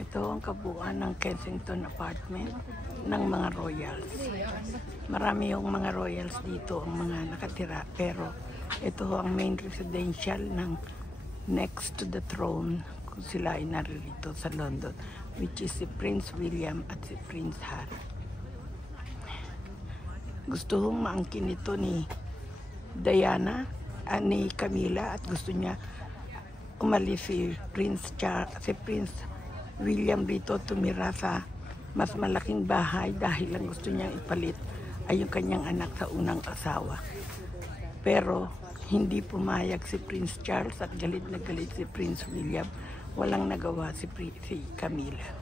Ito ang kabuuan ng Kensington Apartment ng mga royals. Marami yung mga royals dito ang mga nakatira, pero ito ang main residential ng next to the throne kung sila ay naririto sa London, which is si Prince William at si Prince Harry. Gusto kong maangkin ito ni Diana, ni Camilla, at gusto niya umalis si Prince William dito, tumira sa mas malaking bahay dahil lang gusto niyang ipalit ay yung kanyang anak sa unang asawa. Pero hindi pumayag si Prince Charles at galit na galit si Prince William. Walang nagawa si Camilla.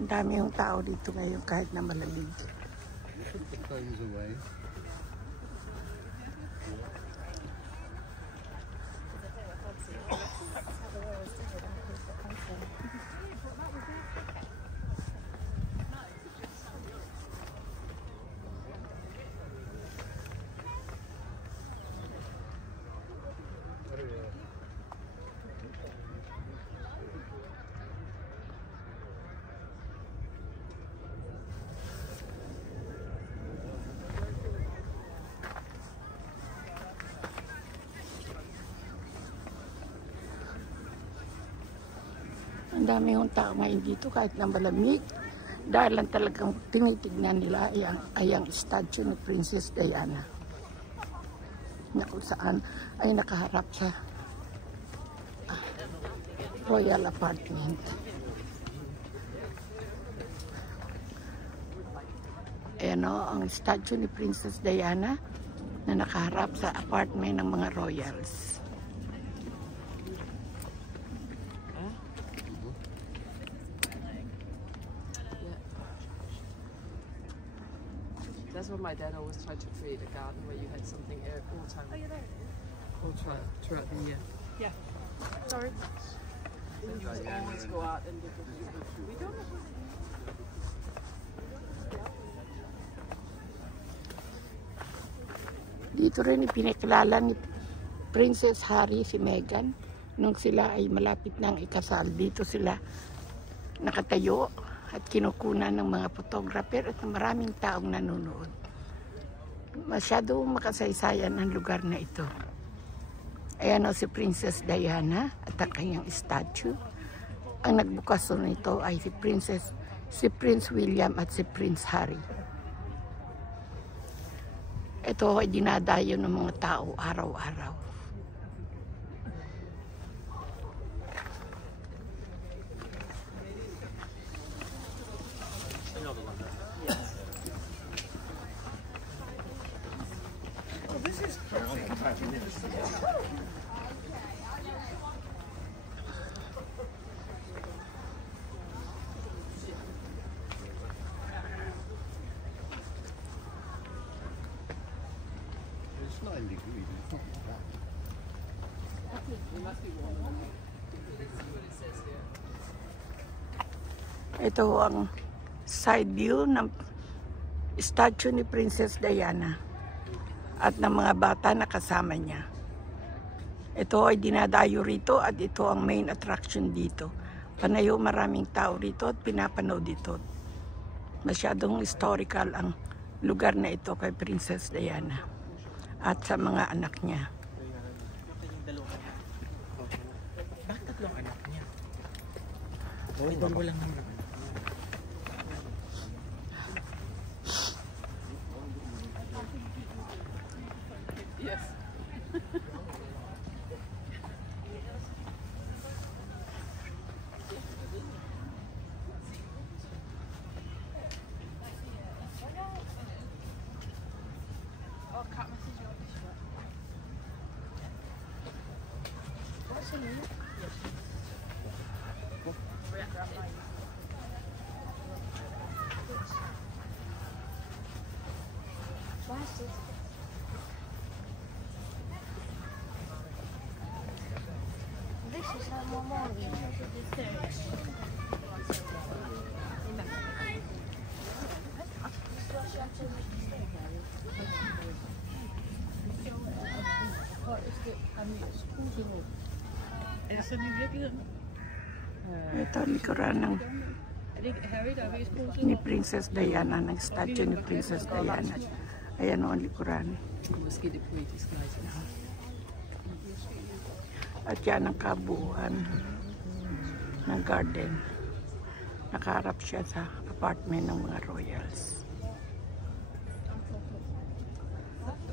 Ang dami yung tao dito ngayon kahit na malamig. Put the phones away. Ang dami yung tao ngayon dito kahit na malamig dahil lang talagang tinitignan nila ay ang statue ni Princess Diana na kung saan ay nakaharap sa royal apartment. Ayan o, ang statue ni Princess Diana na nakaharap sa apartment ng mga royals. That's what my dad always tried to create, a garden where you had something all time. Oh, you're there. All throughout the year. Yeah. Sorry. So you always go out and look at it. We don't know. Dito rin ipinakilala ni Princess Harry si Meghan nung sila ay malapit ng ikasal. Dito sila nakatayo at kinukunan ng mga photographer at maraming taong nanonood. Masyado makasaysayan ang lugar na ito. Ayan o si Princess Diana at ang kanyang statue. Ang nagbukas nito ay si Prince William at si Prince Harry. Ito ay dinadayo ng mga tao araw-araw. It's 9 degrees. It's not that. It must be warm. This is what it says here. Ito ang side view ng statue ni Princess Diana at ng mga bata na kasama niya. Ito ay dinadayo rito at ito ang main attraction dito. Panayo maraming tao rito at pinapanood dito. Masyadong historical ang lugar na ito kay Princess Diana at sa mga anak niya. Bakit tatlong anak niya? May dalawa lang naman. Yes. This is her memorial. Ito, likuran ng ni Princess Diana, ng statue ni Princess Diana. Ayan o ang likuran. At yan ang kabuuan ng garden. Nakaharap siya sa apartment ng mga royals.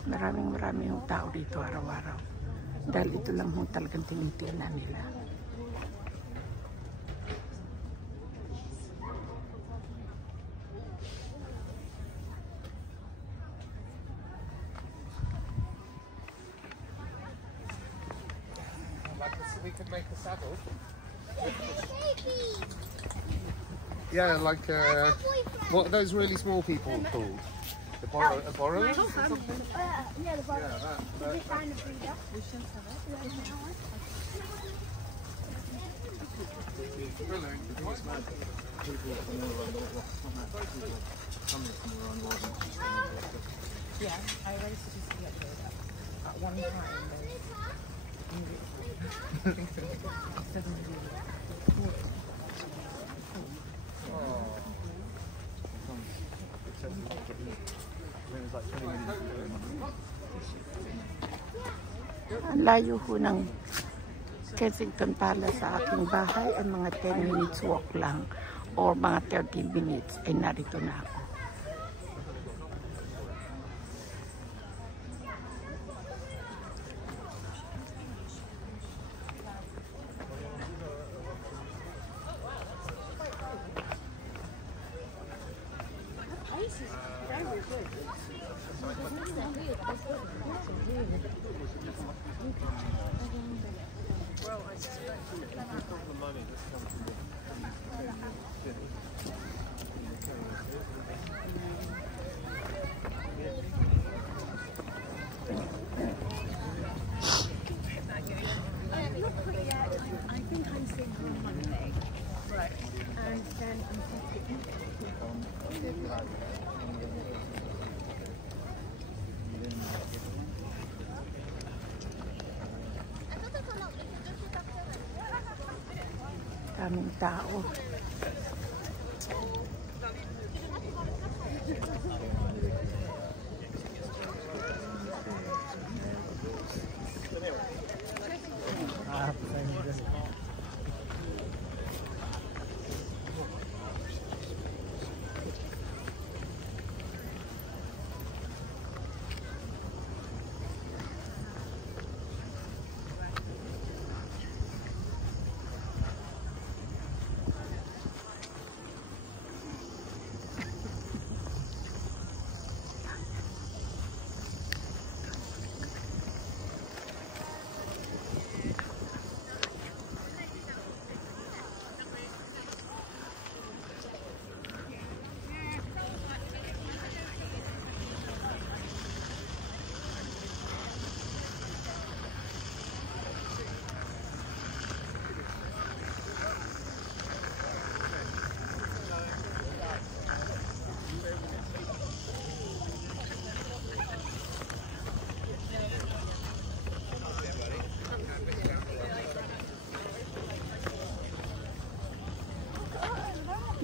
Maraming yung tao dito araw-araw. Dahil ito lang yung talagang tinitingnan nila. We could make a saddle. Yeah, like what are those really small people called? The borrowers? Yeah, the bottom. Did you find a breeder? Yeah, I already suggested that at one time. Ang layo ho ng Kensington Palace sa aking bahay ay mga 10 minutes walk lang or mga 30 minutes ay narito na ako. I think I'm seeing her on Monday. Right. And then I'm thinking. Daming tao.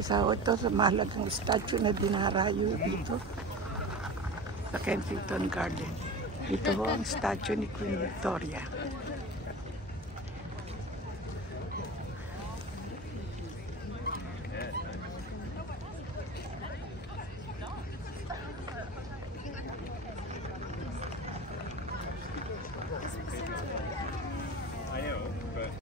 Isa ito sa mahalagang statue na dinarayo dito sa Kensington Garden. Ito ho ang statue ni Queen Victoria.